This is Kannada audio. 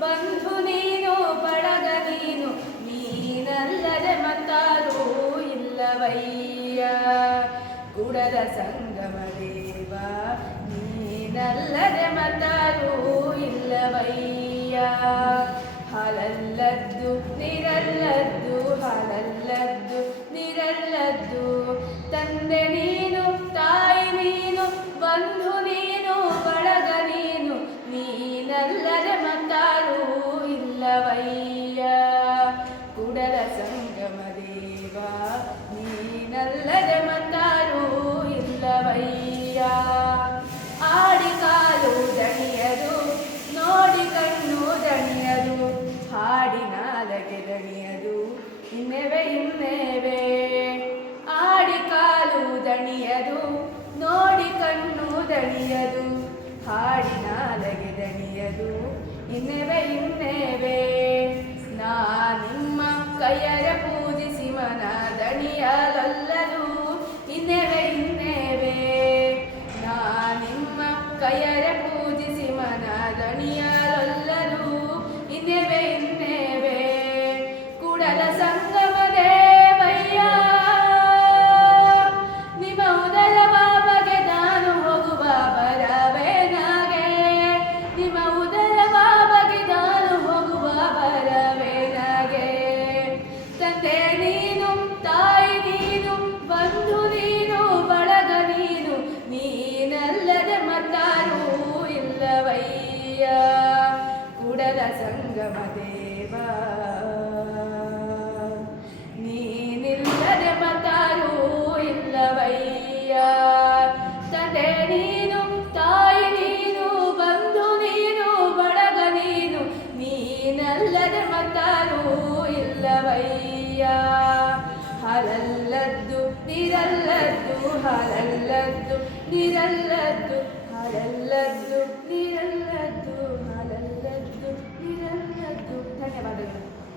ಬಂಧು ನೀನು ಬಳಗ ನೀನು ನೀನಲ್ಲದೆ ಮತ್ತಾರೂ ಇಲ್ಲವಯ್ಯ ಕೂಡಲ ಸಂಗಮ ದೇವ ನೀನಲ್ಲದೆ ಮತ್ತಾರೂ ಇಲ್ಲವಯ್ಯ ಹಾಲಲ್ಲದ್ದು ನೀರಲ್ಲದ್ದು ಹಾಲಲ್ಲದ್ದು ನೀರಲ್ಲದ್ದು ತಂದೆ ನೀನು ತಾಯಿ ನೀನು ಬಂಧು ನೀನು ಬಳಗ ನೀನು ನೀನಲ್ಲದೆ ಮತ್ತಾರೂ ಇಲ್ಲವಯ್ಯ ಕೂಡಲ ಸಂಗಮ ದೇವ ನೀನಲ್ಲದೆ ಮತ್ತಾರೂ ಇಲ್ಲವಯ್ಯ ಆಡಿ ಕಾಲು ದಣಿಯದು ನೋಡಿ ಕಣ್ಣು ದಣಿಯದು ಹಾಡಿ ನಾಲಗೆ ದಣಿಯದು ಇನ್ನೆವೆ ಇನ್ನೆವೆ ಆಡಿ ಕಾಲು ದಣಿಯದು ನೋಡಿ ಕಣ್ಣು ದಣಿಯದು ಹಾಡಿ ನಾಲಗೆ ದಣಿಯದು ಇನ್ನೆವೆ ಇನ್ನೆವೆ ನಾ ನಿಮ್ಮ ಕೈಯರ ಪೂಜಿಸಿ ಮನ ದಣಿಯಲೊಲ್ಲದು ಇನ್ನೆವೆ ಇನ್ನೆವೆ ನಾ ನಿಮ್ಮ ಕೈಯರ ಪೂಜಿಸಿ ಮನ ದಣಿಯಲೊಲ್ಲದು ಇನ್ನೆವೆ ಇನ್ನೆವೆ ಕೂಡಲ ಸಂಗಮ ದೇವಯ್ಯ ನಿಮ್ಮ ಉದರ ಬಾಬಗೆ ನಾನು ಹೋಗುವ ಬರವೇ ನಾಗೆ ನಿಮ್ಮ ಉದರ ಬಾಬಗೆ ನಾನು ಹೋಗುವ ಬರವೇ ನಾಗೆ ತಂದೆ ನೀನು ತಾಯಿ ನೀನು ಬಂಧು ನೀನು ಬಳಗ ನೀನು ನೀನಲ್ಲದೆ ಮತ್ತಾರೂ ಇಲ್ಲವಯ್ಯ ಕೂಡಲ ಸಂಗಮ ದೇವ ನೀನಿಲ್ಲದೆ ಮತ್ತಾರೂ ಇಲ್ಲವಯ್ಯ ತಂದೆ ನೀನು ತಾಯಿ ನೀನು ಬಂಧು ನೀನು ಬಳಗ ನೀನು ನೀನಲ್ಲದೆ ಮತ್ತಾರೂ ಇಲ್ಲವಯ್ಯ ಹಾಲಲ್ಲದ್ದು ನೀರಲ್ಲದ್ದು ಹಾಲಲ್ಲದ್ದು ನೀರಲ್ಲದ್ದು ಹಾಲಲ್ಲದ್ದು ನೀರಲ್ಲದ್ದು ಹಾಲಲ್ಲದ್ದು ನೀರಲ್ಲದ್ದು ಧನ್ಯವಾದಗಳು.